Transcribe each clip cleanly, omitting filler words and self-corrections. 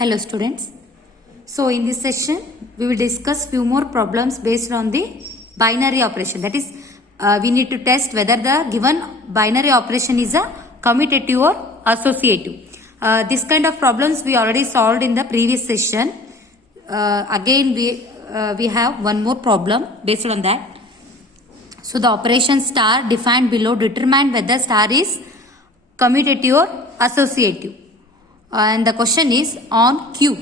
Hello students. So in this session we will discuss few more problems based on the binary operation. That is we need to test whether the given binary operation is a commutative or associative. This kind of problems we already solved in the previous session. Again we have one more problem based on that. So the operation star defined below determine whether star is commutative or associative. And the question is on Q.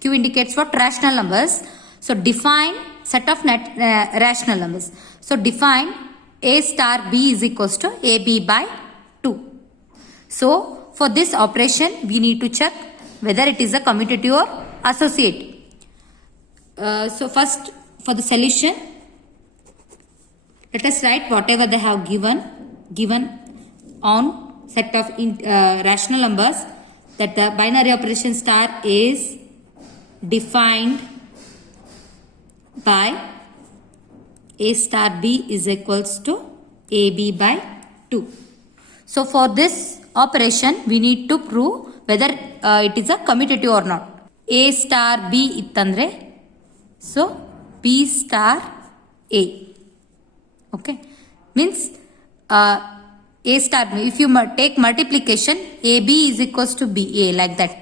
Q indicates what? Rational numbers. So define set of rational numbers. So define A star B is equals to AB by 2. So for this operation we need to check whether it is a commutative or associative. So first for the solution, let us write whatever they have given on set of rational numbers, that the binary operation star is defined by A star B is equals to AB by 2. So for this operation we need to prove whether it is a commutative or not. A star B ittandre, so B star A. Okay, means A star B. If you take multiplication, AB is equals to BA like that.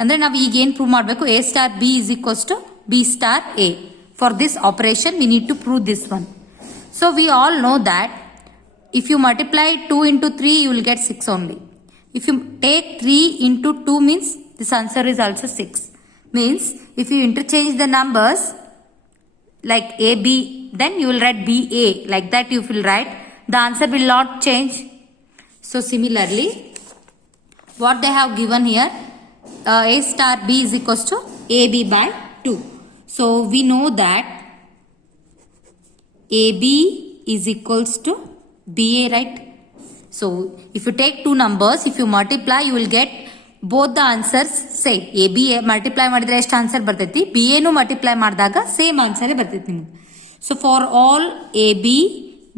Andre ನಾವು ಈಗ ಏನು prove ಮಾಡಬೇಕು? A star B is equals to B star A. For this operation we need to prove this one. So we all know that if you multiply 2 into 3 you will get 6 only. If you take 3 into 2 means this answer is also 6. Means if you interchange the numbers like AB, then you will write BA like that. You will write, the answer will not change. So similarly what they have given here, A star B is equals to AB by 2. So we know that AB is equals to BA, right? So if you take two numbers, if you multiply you will get both the answers same. AB multiply ಮಾಡಿದ್ರೆ ಎಷ್ಟು answer ಬರ್ತೈತಿ, BA ನು multiply ಮಾಡಿದಾಗ same answer ಬರ್ತೈತಿ ನಿಮಗೆ. So for all AB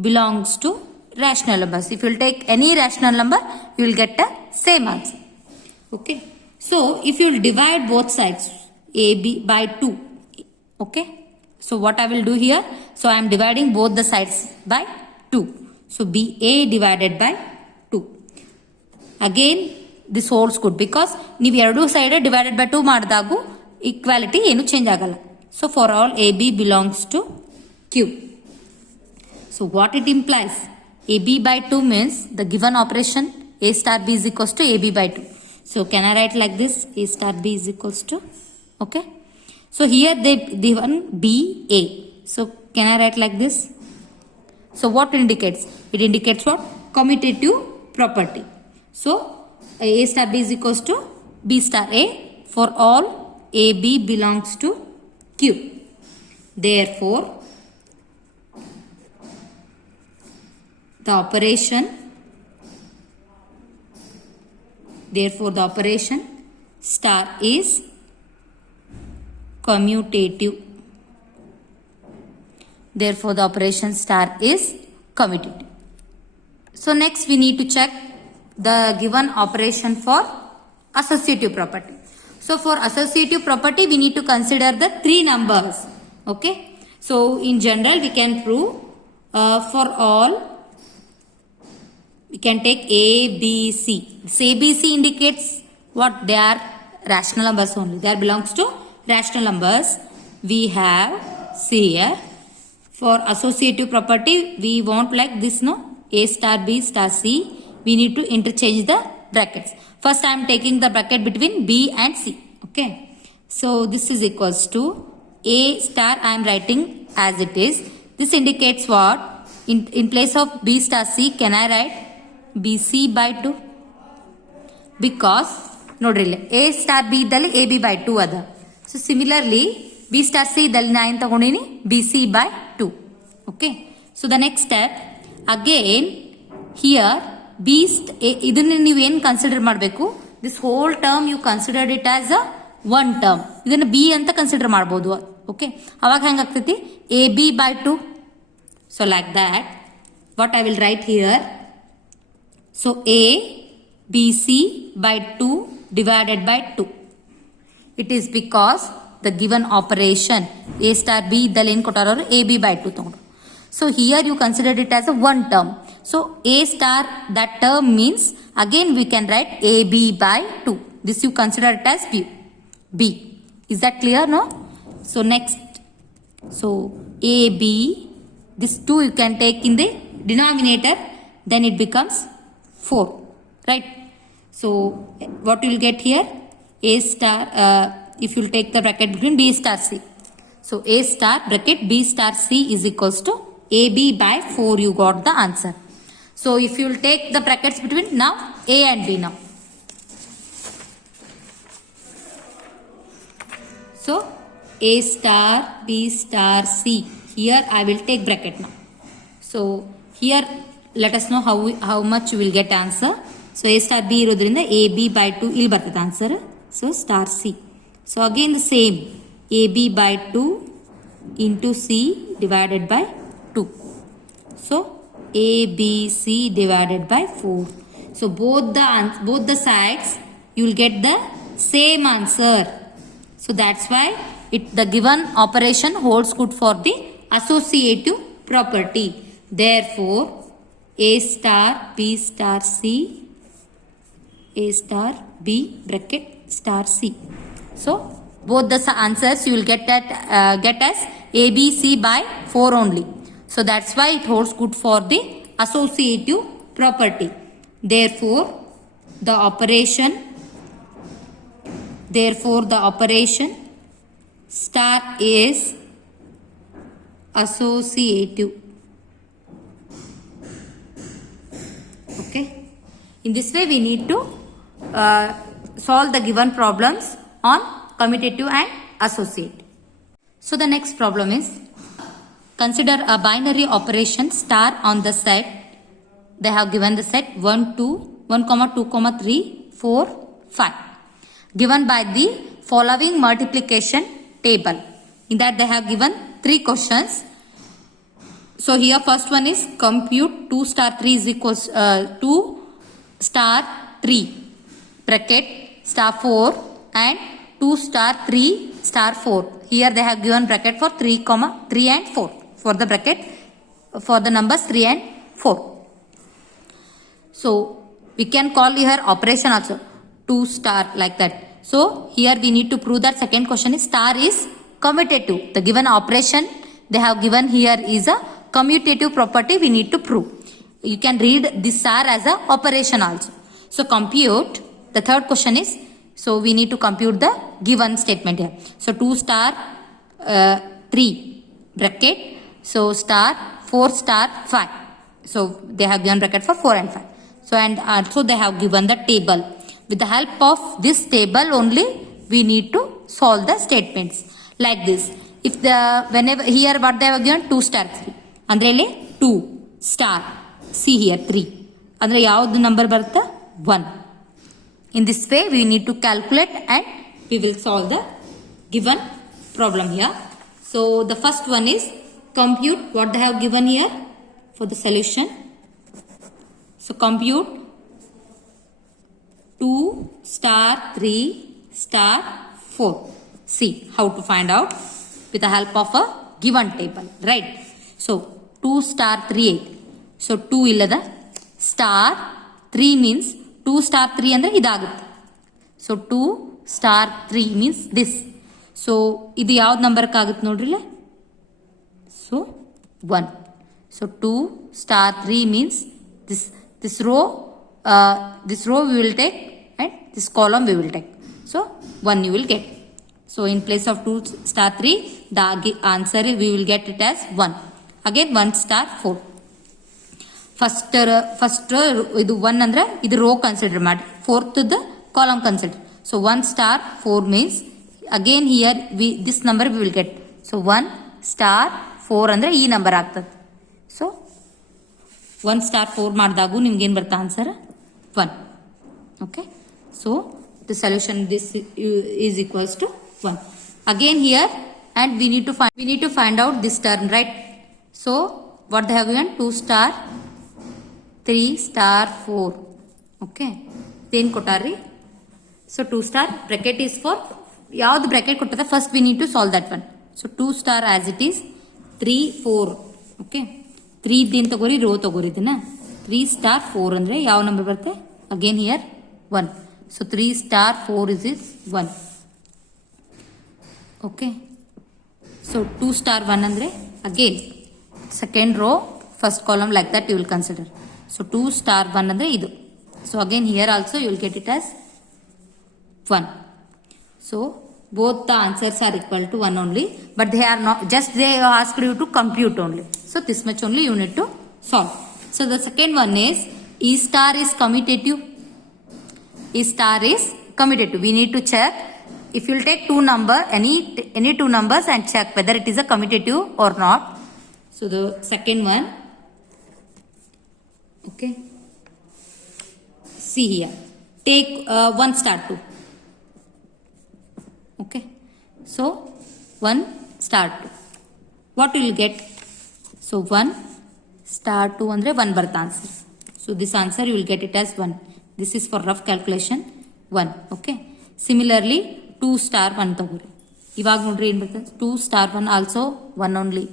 belongs to rational numbers. If you will take any rational number you will get the same answer. Okay, so if you will divide both sides AB by 2, okay, so what I will do here, so I am dividing both the sides by 2. So BA divided by 2. Again this holds good because ನೀವು ಎರಡು side divided by 2 ಮಾಡಿದಾಗೂ equality ಏನು change ಆಗಲ್ಲ. So for all AB belongs to Q. So what it implies, AB by 2 means the given operation A star B is equals to AB by 2. So can I write like this, A star B is equals to, okay. So here they given BA. So can I write like this? So what indicates? It indicates what? Commutative property. So A star B is equals to B star A for all AB belongs to Q. Therefore the operation star is commutative. Therefore the operation star is commutative. So next we need to check the given operation for associative property. So for associative property we need to consider the three numbers. Okay, so in general we can prove for all we can take A, B, C. This A, B, C indicates what? They are rational numbers only. They belongs to rational numbers. We have C here. For associative property we want like this, no? A star B star C. We need to interchange the brackets. First I am taking the bracket between B and C. Okay. So this is equals to A star I am writing as it is. This indicates what? In place of B star C can I write BC by 2? Because ನೋಡ್ರಿ A star B ಇದ್ದಲ್ಲಿ AB by 2 ಅದ. So similarly B star C ಇದ್ದಲ್ಲಿ ನಾ ಏನು ತಗೊಂಡಿನಿ BC by 2. Okay. So the next step again here ಇದನ್ನ ನೀವು ಏನು ಕನ್ಸಿಡರ್ ಮಾಡಬೇಕು, this whole term you considered it as a one term. ಇದನ್ನು ಬಿ ಅಂತ ಕನ್ಸಿಡರ್ ಮಾಡ್ಬೋದು. ಓಕೆ, ಅವಾಗ ಹೆಂಗಾಗ್ತೈತಿ AB by 2. So like that what I will write here, so ABC by 2 divided by 2. It is because the given operation A star B ಇದ್ದಲ್ಲಿ ಏನು ಕೊಟ್ಟಾರ ಅವರು AB by 2 ತಗೊಂಡು. So here you considered it as a one term. So A star, that term means again we can write AB by 2. This you consider it as B. Is that clear? No? So next. So AB, this 2 you can take in the denominator, then it becomes 4. Right? So what you will get here? A star, if you will take the bracket between B star C. So A star bracket B star C is equals to AB by 4, you got the answer. So if you will take the brackets between now A and B now. So A star B star C. Here I will take bracket now. So here let us know how much you will get answer. So A star B ಇರೋದ್ರಿಂದ AB by 2 ಇಲ್ಲಿ ಬರ್ತದೆ answer. So star C. So again the same, AB by 2 into C divided by 2. So ABC divided by 4. So both the sides you will get the same answer. So that's why the given operation holds good for the associative property. Therefore A star B star C, A star B bracket star C. So both the answers you will get as ABC by 4 only. So that's why it holds good for the associative property. Therefore the operation star is associative. Okay. In this way we need to solve the given problems on commutative and associative. So the next problem is, consider a binary operation star on the set. They have given the set 1, 2, 2, 3, 4, 5. Given by the following multiplication table. In that they have given 3 questions. So here first one is compute 2 star 3 is equals 2 star 3 bracket star 4 and 2 star 3 star 4. Here they have given bracket for 3 and 4 for the bracket for the numbers 3 and 4. So we can call here operation also 2 star like that. So here we need to prove that second question is star is commutative. The given operation they have given here is a commutative property we need to prove. You can read this star as a operation also. So compute, the third question is, so we need to compute the given statement here. So 2 star 3 bracket, so star 4 star 5. So they have given bracket for 4 and 5. So and also they have given the table. With the help of this table only we need to solve the statements like this. If the whenever here what they have given 2 star 3 ಅಂದ್ರೆ ಇಲ್ಲಿ 2 star, see here 3 ಅಂದ್ರೆ ಯಾವುದು number ಬರುತ್ತೆ 1. In this way we need to calculate and we will solve the given problem here. So the first one is compute what they have given here for the solution. So compute 2 star 3 star 4. See how to find out with the help of a given table, right? So 2 star 3 8. So 2 illada star 3 means 2 star 3 ಅಂದ್ರೆ ಇದಾಗುತ್ತೆ. So 2 star 3 means this. So ಇದು ಯಾವ್ದು ನಂಬರ್ಕ್ ಆಗುತ್ತೆ ನೋಡ್ರಿ ಇಲ್ಲ. So 1. So 2 star 3 means this row we will take and this column we will take. So 1 you will get. So in place of 2 star 3 the answer we will get it as 1. Again 1 star 4. First ಇದು 1 ಅಂದ್ರೆ ಇದು rho consider ಮಾಡಿ, fourth the column consider. So 1 star 4 means again here this number we will get. So 1 star 4 ಅಂದ್ರೆ ಈ number ಆಗ್ತದೆ. So 1 star 4 ಮಾಡಿದಾಗೂ ನಿಮ್ಗೆ ಏನು ಬರುತ್ತೆ answer 1. Okay. So the solution this is equals to 1. Again here and we need to find out this term, right? So what they have given 2 star 3 star 4. Okay. Then kotarri. So 2 star bracket is for ಯಾವ್ದು bracket ಕೊಟ್ಟಿದೆ first we need to solve that one. So 2 star as it is 3 4. Okay 3 ಇದ್ದೇನು ತಗೋರಿ row ತಗೋರಿ ಇದನ್ನ 3 star 4 ಅಂದರೆ ಯಾವ number ಬರುತ್ತೆ again here 1. So 3 star 4 is 1. Okay so 2 star 1 ಅಂದರೆ again second row first column like that you will consider. So 2 star 1 ಅಂದರೆ ಇದು. So again here also you will get it as 1. So both the answers are equal to 1 only, but they are not, just they asked you to compute only. So this much only you need to solve. So the second one is E star is commutative. E star is commutative. We need to check if you will take any two numbers and check whether it is a commutative or not. So the second one, okay, see here, take 1 star 2. Okay, so 1 star 2 what you will get. So 1 star 2 andre 1 barta answer. So this answer you will get it as 1. This is for rough calculation 1. Okay, similarly 2 star 1 tagori ivaga nodri ಏನು ಬರ್ತದೆ 2 star 1 also 1 only.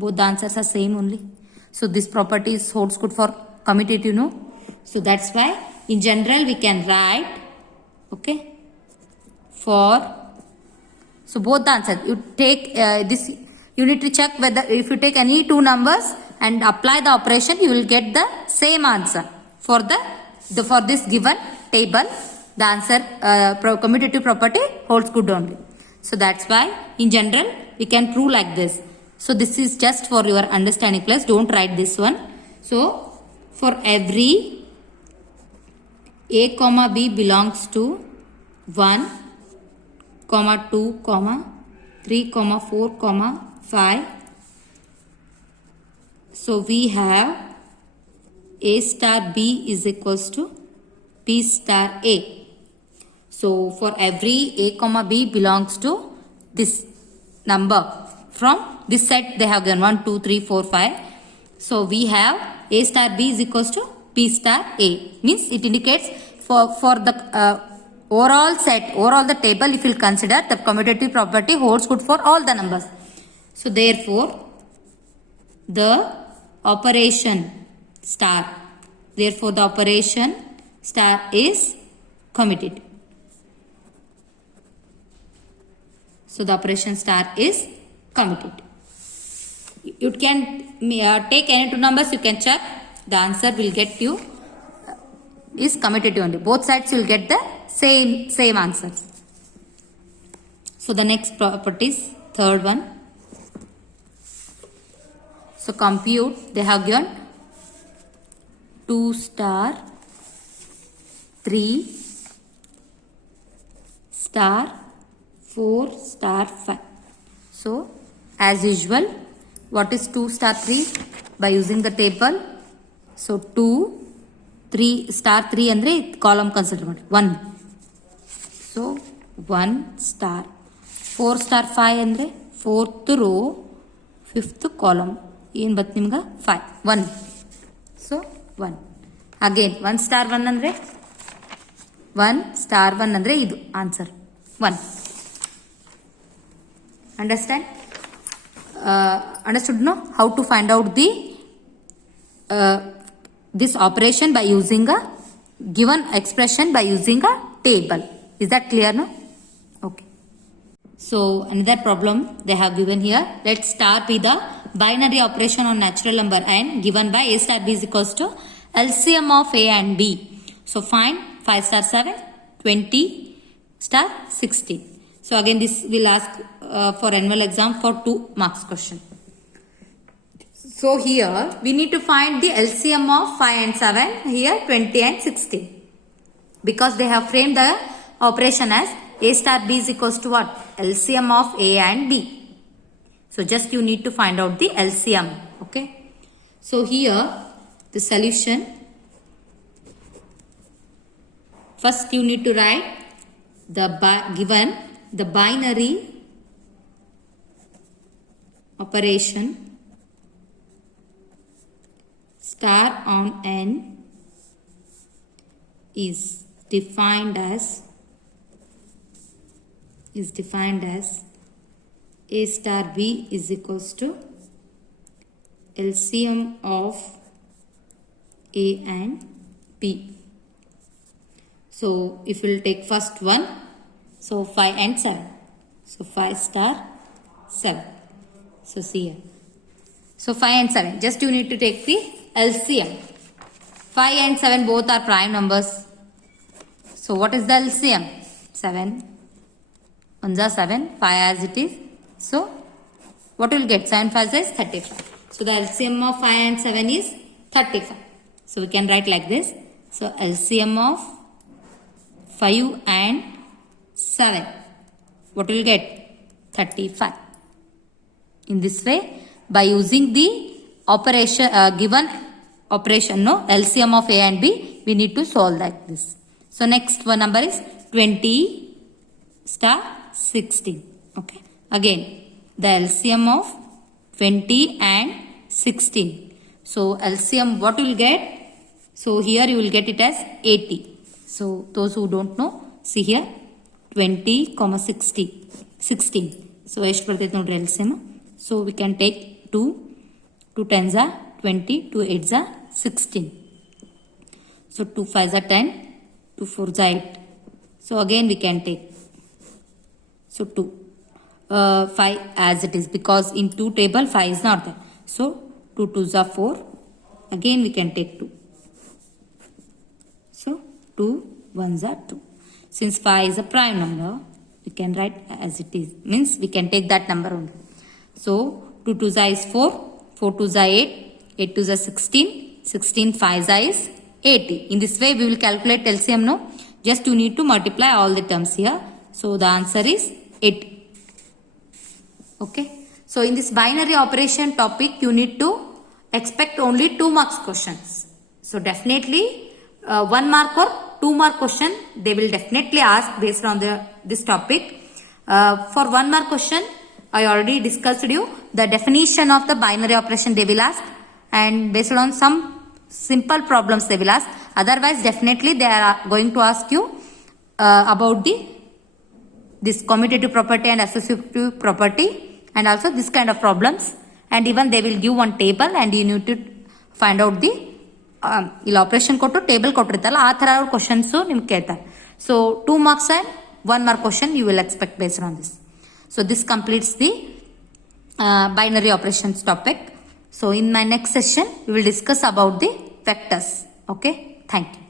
Both the answers are same only. So this property is holds good for commutative, no? So that's why in general we can write, okay, for, so both the answers you take this, you need to check whether if you take any two numbers and apply the operation you will get the same answer for for this given table. The answer commutative property holds good only. So that's why in general we can prove like this. So this is just for your understanding, plus don't write this one. So for every a comma b belongs to 1 comma 2 comma 3 comma 4 comma 5. So we have a star b is equals to b star a. So for every a comma b belongs to this number, from this set they have given 1 2 3 4 5. So we have a star b is equals to b star a, means it indicates for the overall set, overall the table, if you will consider, the commutative property holds good for all the numbers. So therefore the operation star, therefore the operation star is commutative. So the operation star is commutative. You can take any two numbers, you can check, the answer will get you is commutative only. Both sides you will get the same answer. So the next properties, third one. So compute, they have given 2 star 3 star 4 star 5. So as usual, what is 2 star 3? By using the table. So 2 3 star 3 andre column consider ಮಾಡಿ 1. So 1 star 4 star 5 ಅಂದರೆ 4th row 5th column ಏನು ಬತ್ತು ನಿಮ್ಗೆ 5 1. So 1 again 1 star 1 ಅಂದರೆ 1 star 1 ಅಂದರೆ ಇದು answer 1. Understand understood, no? How to find out the this operation by using a given expression by using a table. Is that clear, no? Okay. So another problem they have given here. Let's start with the binary operation on natural number n given by a star b is equals to LCM of a and b. So find 5 star 7, 20 star 60. So again this will ask for annual exam for 2 marks question. So here we need to find the LCM of 5 and 7, here 20 and 60. Because they have framed the operation as a star b is equals to what? LCM of a and b. So just you need to find out the LCM. Okay. So here the solution. First you need to write the given the binary operation star on n is defined as is defined as A star B is equals to LCM of A and B. So if we'll take first one, so 5 and 7. So 5 star 7. So see here. So 5 and 7. Just you need to take the LCM. 5 and 7 both are prime numbers. So what is the LCM? 7. 1 is 7. 5 as it is. So what will get? 7 5 is 35. So the LCM of 5 and 7 is 35. So we can write like this. So LCM of 5 and 7. What will get? 35. In this way, by using the operation given operation, no, LCM of A and B, we need to solve like this. So next one number is 20 star 16. Okay. Again, the LCM of 20 and 16. So LCM what will get? So here you will get it as 80. So those who don't know, see here 20, 60, 16. So ಎಷ್ಟು ಬರ್ತೈತೆ ನೋಡ್ರಿ LCM. So we can take 2 10s are 20, 2 8s are 16. So 2 5s are 10, 2 4s are 8. So again we can take. So 2, 5 as it is, because in 2 table 5 is not there. So 2 2s are 4. Again we can take 2. So 2 1s are 2. Since 5 is a prime number, we can write as it is. Means we can take that number only. So 2 2s is 4, 4 2s are 8, 8 2s are 16, 16 5s is 80. In this way we will calculate LCM, no? Just you need to multiply all the terms here. So the answer is 80. Okay. So in this binary operation topic, you need to expect only 2 marks questions. So definitely 1 mark or 2 mark question they will definitely ask based on this topic. For 1 mark question, I already discussed you the definition of the binary operation they will ask, and based on some simple problems they will ask. Otherwise definitely they are going to ask you about this commutative property and associative property, and also this kind of problems, and even they will give one table and you need to find out the ಇಲ್ಲಿ operation ಕೊಟ್ಟು table ಕೊಟ್ಟಿರ್ತಾರಲ್ಲ ಆ ಥರ questions ನಿಮ್ಗೆ ಕೇಳ್ತಾರೆ. So 2 marks and 1 mark question you will expect based on this. So this completes the binary operations topic. So in my next session we will discuss about the vectors. Okay, thank you.